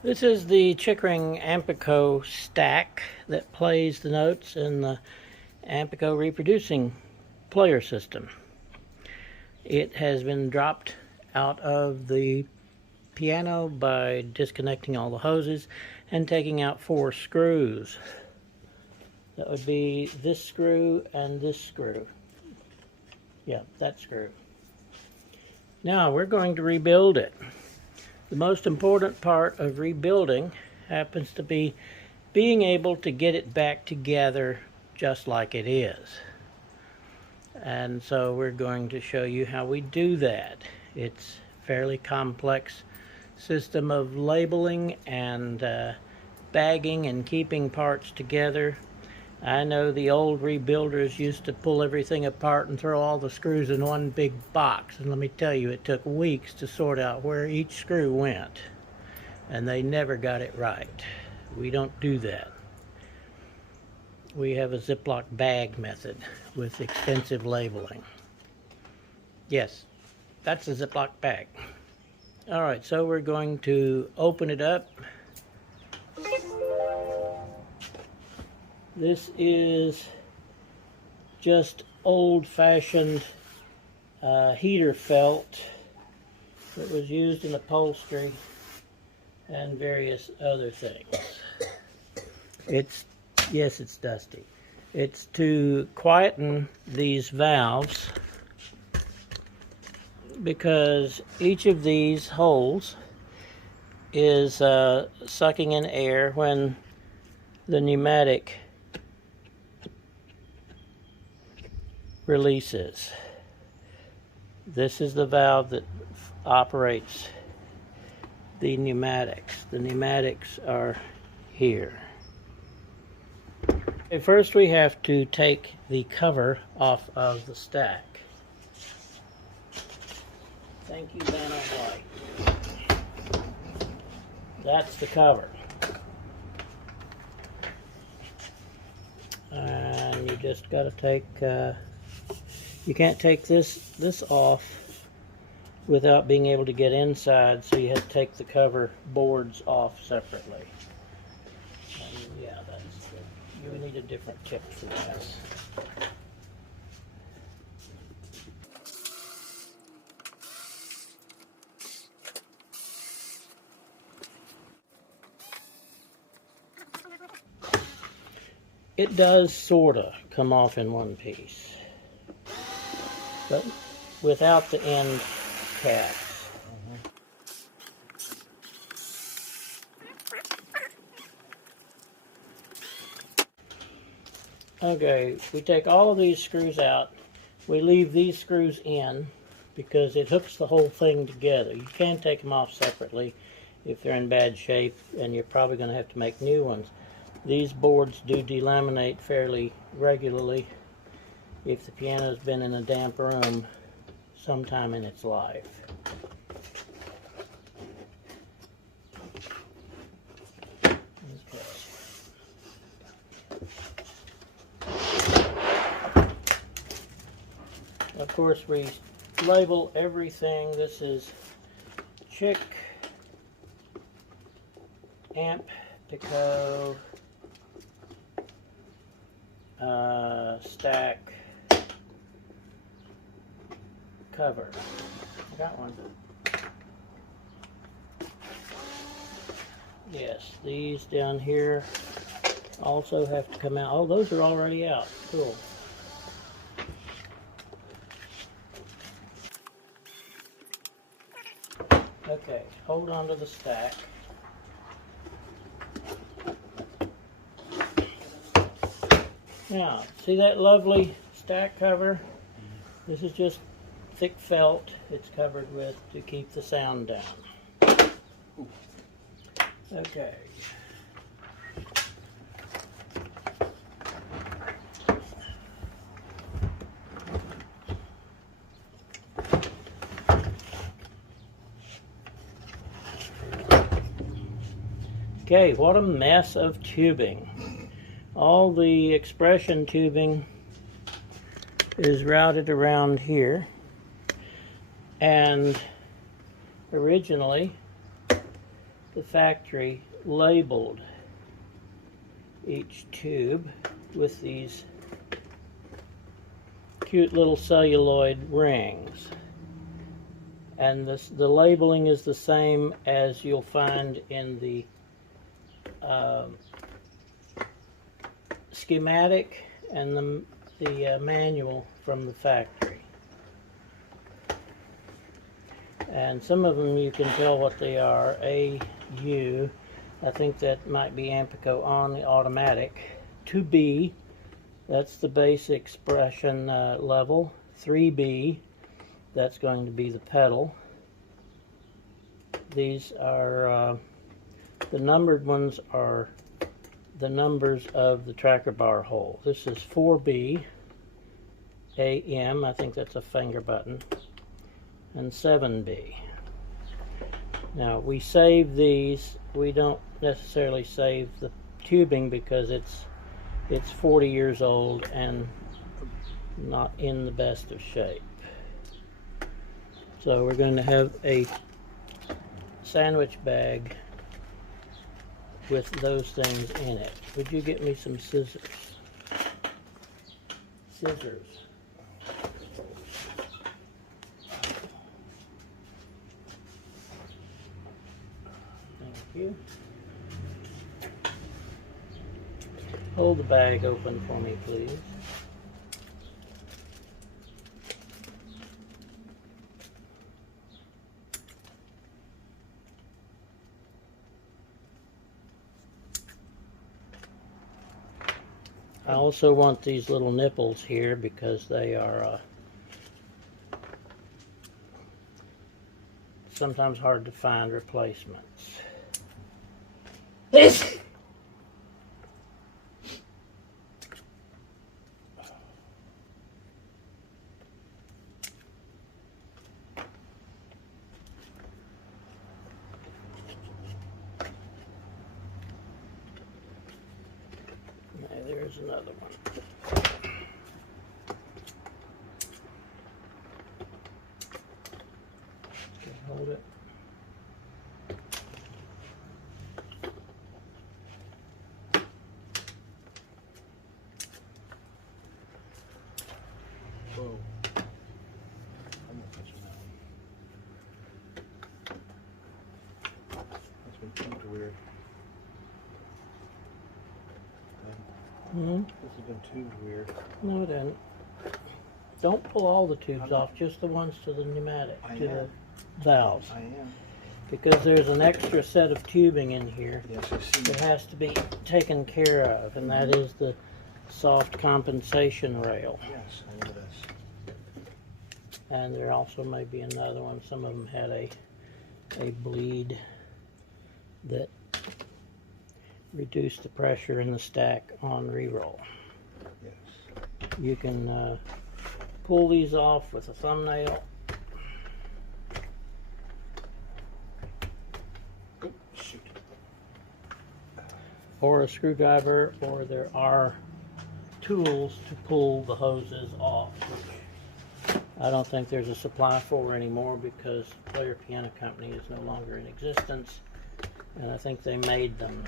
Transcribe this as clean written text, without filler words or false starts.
This is the Chickering Ampico stack that plays the notes in the Ampico reproducing player system. It has been dropped out of the piano by disconnecting all the hoses and taking out 4 screws. That would be this screw and this screw. Yeah, that screw. Now we're going to rebuild it. The most important part of rebuilding happens to be being able to get it back together just like it is. And so we're going to show you how we do that. It's a fairly complex system of labeling and bagging and keeping parts together. I know the old rebuilders used to pull everything apart and throw all the screws in one big box, and let me tell you, it took weeks to sort out where each screw went, and they never got it right. We don't do that. We have a Ziploc bag method with extensive labeling. Yes, that's a Ziploc bag. Alright, so we're going to open it up. This is just old-fashioned heater felt that was used in upholstery and various other things. Yes, it's dusty. It's to quieten these valves because each of these holes is sucking in air when the pneumatic releases. This is the valve that operates the pneumatics. The pneumatics are here. Okay, first we have to take the cover off of the stack. Thank you, Vanna White. That's the cover. And you just got to take you can't take this off without being able to get inside, so you have to take the cover boards off separately. And yeah, that's good. You need a different tip for this. It does sorta come off in one piece, but without the end caps. Okay, we take all of these screws out. We leave these screws in because it hooks the whole thing together. You can take them off separately if they're in bad shape, and you're probably going to have to make new ones. These boards do delaminate fairly regularly if the piano's been in a damp room sometime in its life. Okay. Of course, we label everything. This is Chick, Ampico, stack, cover. I got one. Yes, these down here also have to come out. Oh, those are already out. Cool. Okay, hold on to the stack. Now, see that lovely stack cover? This is just thick felt it's covered with to keep the sound down. Okay. Okay, what a mess of tubing. All the expression tubing is routed around here, and originally the factory labeled each tube with these cute little celluloid rings. And the labeling is the same as you'll find in the schematic and the manual from the factory. And some of them you can tell what they are. AU, I think that might be Ampico on the automatic. 2B, that's the base expression level. 3B, that's going to be the pedal. These are, the numbered ones are the numbers of the tracker bar hole. This is 4B, AM, I think that's a finger button, and 7B. Now we save these, we don't necessarily save the tubing because it's 40 years old and not in the best of shape. So we're going to have a sandwich bag with those things in it. Would you get me some scissors? Scissors. Thank you. Hold the bag open for me, please. I also want these little nipples here because they are sometimes hard to find replacements. There's another one. Okay, hold it. Whoa. I'm not touching that one. That's been too weird. Mm-hmm. This has been too weird. No, it didn't. Don't pull all the tubes off, just the ones to the pneumatic, the valves. I am. Because there's an extra set of tubing in here Yes, I see. that has to be taken care of, and that is the soft compensation rail. Yes, I know this. And there also may be another one. Some of them had a bleed that reduced the pressure in the stack on re-roll. Yes. You can pull these off with a thumbnail. Oh, shoot. Or a screwdriver, or there are tools to pull the hoses off, which I don't think there's a supply for anymore because Player Piano Company is no longer in existence, and I think they made them